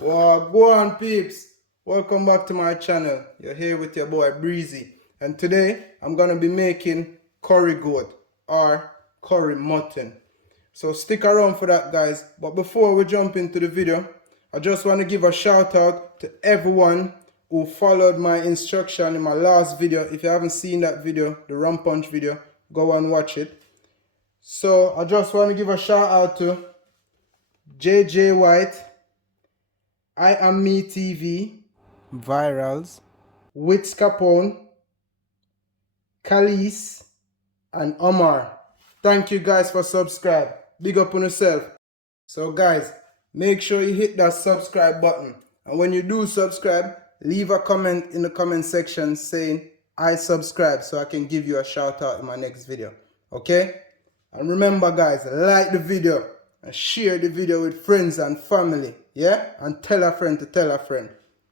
Well, go on peeps, welcome back to my channel. You're here with your boy Breezy, and today I'm gonna be making curry goat or curry mutton. So stick around for that, guys. But before we jump into the video, I just want to give a shout out to everyone who followed my instruction in my last video. If you haven't seen that video, the rum punch video, go and watch it. So I just want to give a shout out to JJ White, I Am Me TV, Virals, Wits Capone, Khalees, and Omar. Thank you guys for subscribe. Big up on yourself. So guys, make sure you hit that subscribe button. And when you do subscribe, leave a comment in the comment section saying I subscribe so I can give you a shout out in my next video. Okay? And remember guys, like the video and share the video with friends and family. Yeah? And tell a friend to tell a friend.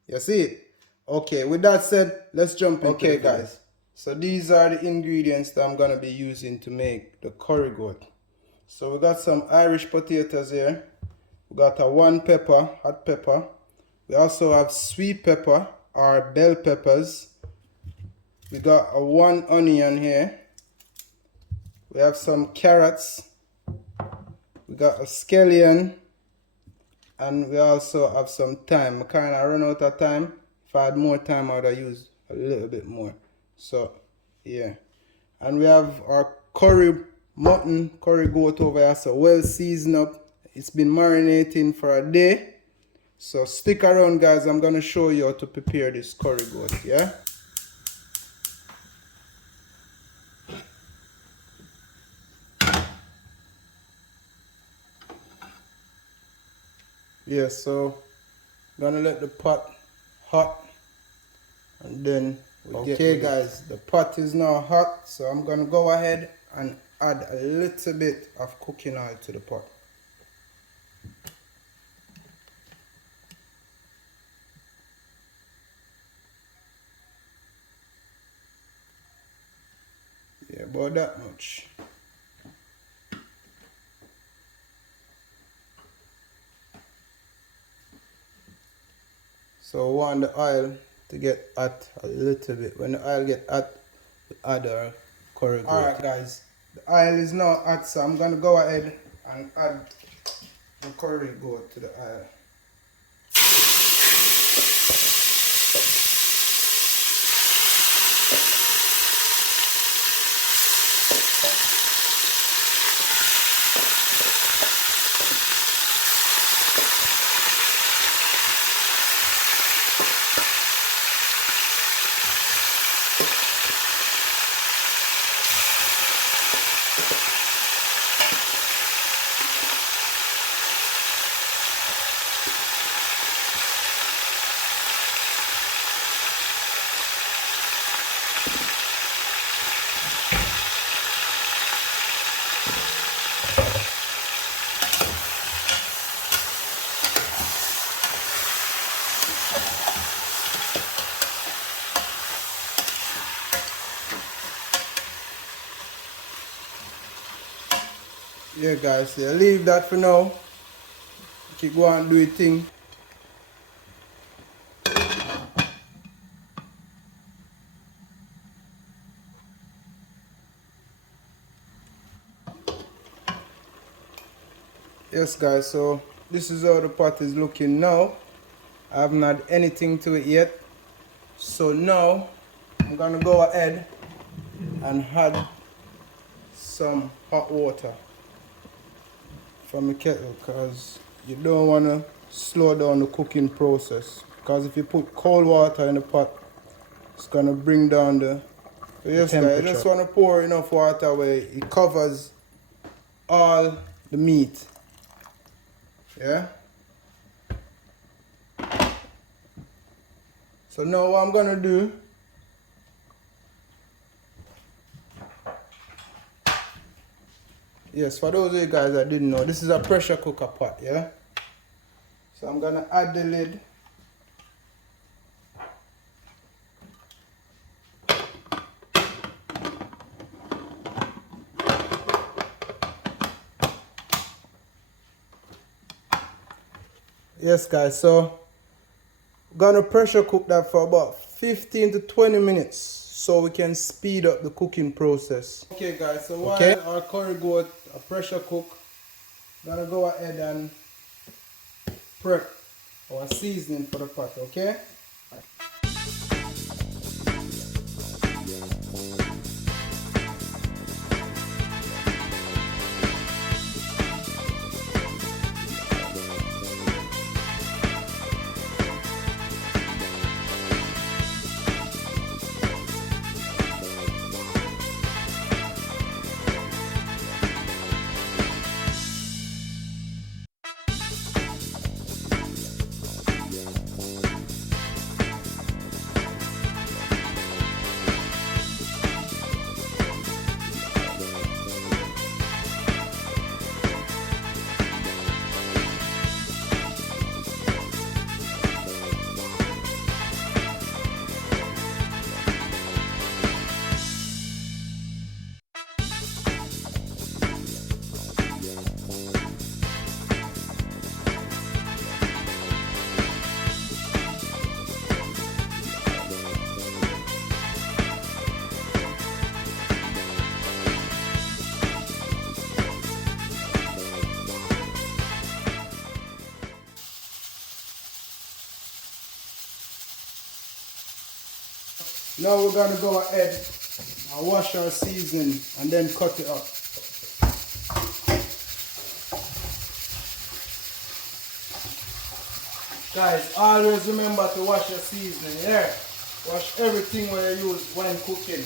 You see it? Okay, with that said, let's jump into the video. Guys. So these are the ingredients that I'm going to be using to make the curry goat. So we got some Irish potatoes here. We got a 1 pepper, hot pepper. We also have sweet pepper or bell peppers. We got a 1 onion here. We have some carrots. We got a scallion. And we also have some thyme. I kind of run out of time. If I had more time, I would have used a little bit more. So, yeah. And we have our mutton, curry goat over here. So, well seasoned up. It's been marinating for a day. So, stick around, guys. I'm going to show you how to prepare this curry goat, yeah? Yeah, so I'm gonna let the pot hot and then okay guys, the pot is now hot, so I'm gonna go ahead and add a little bit of cooking oil to the pot. Yeah, about that much. So we want the oil to get hot a little bit. When the oil get hot, we add our curry goat. Alright guys, the oil is now hot, so I'm gonna go ahead and add the curry goat to the oil. Yeah guys, yeah, leave that for now. Keep going and do your thing. Yes guys, so this is how the pot is looking now. I haven't had anything to it yet. So now I'm gonna go ahead and add some hot water from the kettle, because you don't want to slow down the cooking process, because if you put cold water in the pot, it's gonna bring down the yes guys, I just want to pour enough water where it covers all the meat. Yeah. So now what I'm gonna do, yes, for those of you guys that didn't know, this is a pressure cooker pot, yeah? So I'm gonna add the lid. Yes guys, so gonna pressure cook that for about 15 to 20 minutes so we can speed up the cooking process. Okay guys, so while our curry goat a pressure cook, gonna go ahead and prep our seasoning for the pot, okay? Now we're gonna go ahead and wash our seasoning and then cut it up. Guys, always remember to wash your seasoning, yeah? Wash everything where you use when cooking.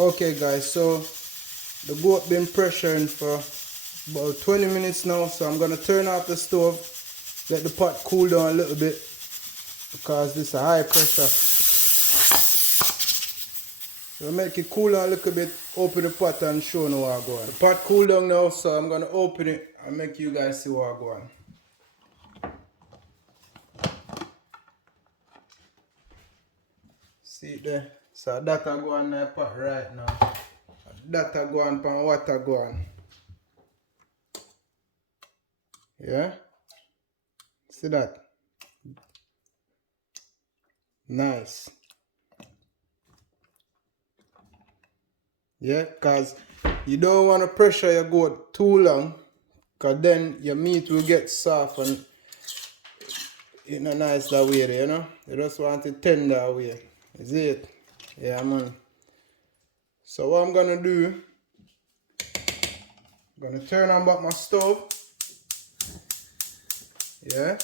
Okay guys, so the goat been pressuring for about 20 minutes now, so I'm gonna turn off the stove, let the pot cool down a little bit because this is a high pressure. So make it cool down a little bit, open the pot and show you what I go on. The pot cool down now, so I'm gonna open it and make you guys see what I go on. See it there? So that I go on in the pot right now. That I go on pan water go on. Yeah? See that? Nice. Yeah, because you don't want to pressure your goat too long, because then your meat will get soft and it's not nice that way, you know? You just want it tender that way. Is it? Yeah, man. So what I'm going to do, I'm going to turn on back my stove. Yeah.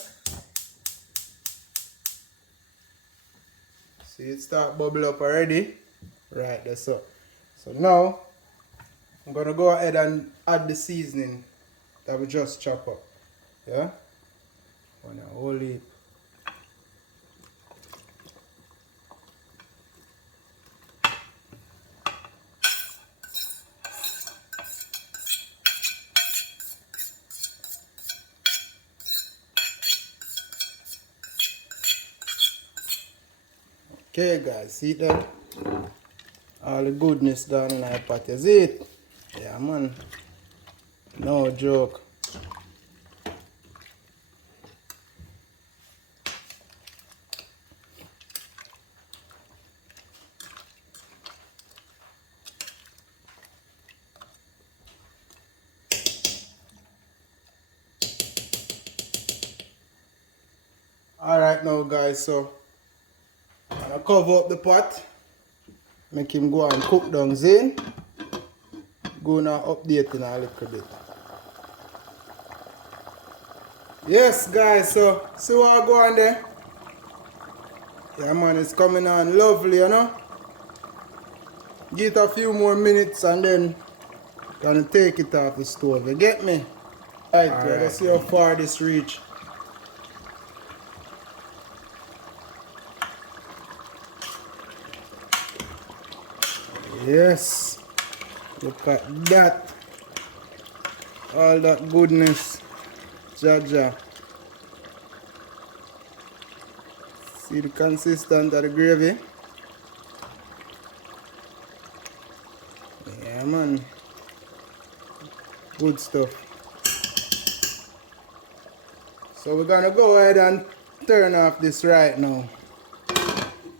See it start bubble up already. Right, that's so. So now, I'm going to go ahead and add the seasoning that we just chop up. Yeah? Wanna hold it. Okay guys, see that? All the goodness down in our pot, you see it? Yeah man, no joke. Alright now guys, so I'm gonna cover up the pot, make him go and cook down zane. Gonna update in a little bit. Yes guys, so see what I go on there? Yeah man, it's coming on lovely, you know. Give it a few more minutes and then gonna take it off the stove, you get me? Alright, let's see how far this reach. Yes, look at that. All that goodness. Jaja. See the consistency of the gravy? Yeah man. Good stuff. So we're gonna go ahead and turn off this right now.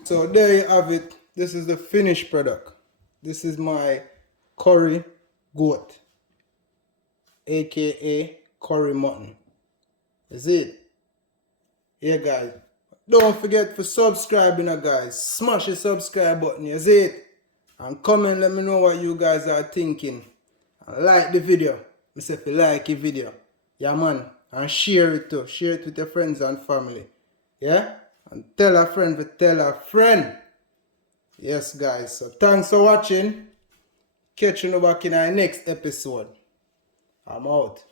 So there you have it. This is the finished product. This is my curry goat, aka curry mutton. Is it? Yeah guys. Don't forget to subscribe, guys. Smash the subscribe button, you see it? And comment, let me know what you guys are thinking. And like the video. I say if you like the video. Yeah man. And share it too. Share it with your friends and family. Yeah? And tell a friend to tell a friend. Yes guys. So thanks for watching. Catch you back in our next episode. I'm out.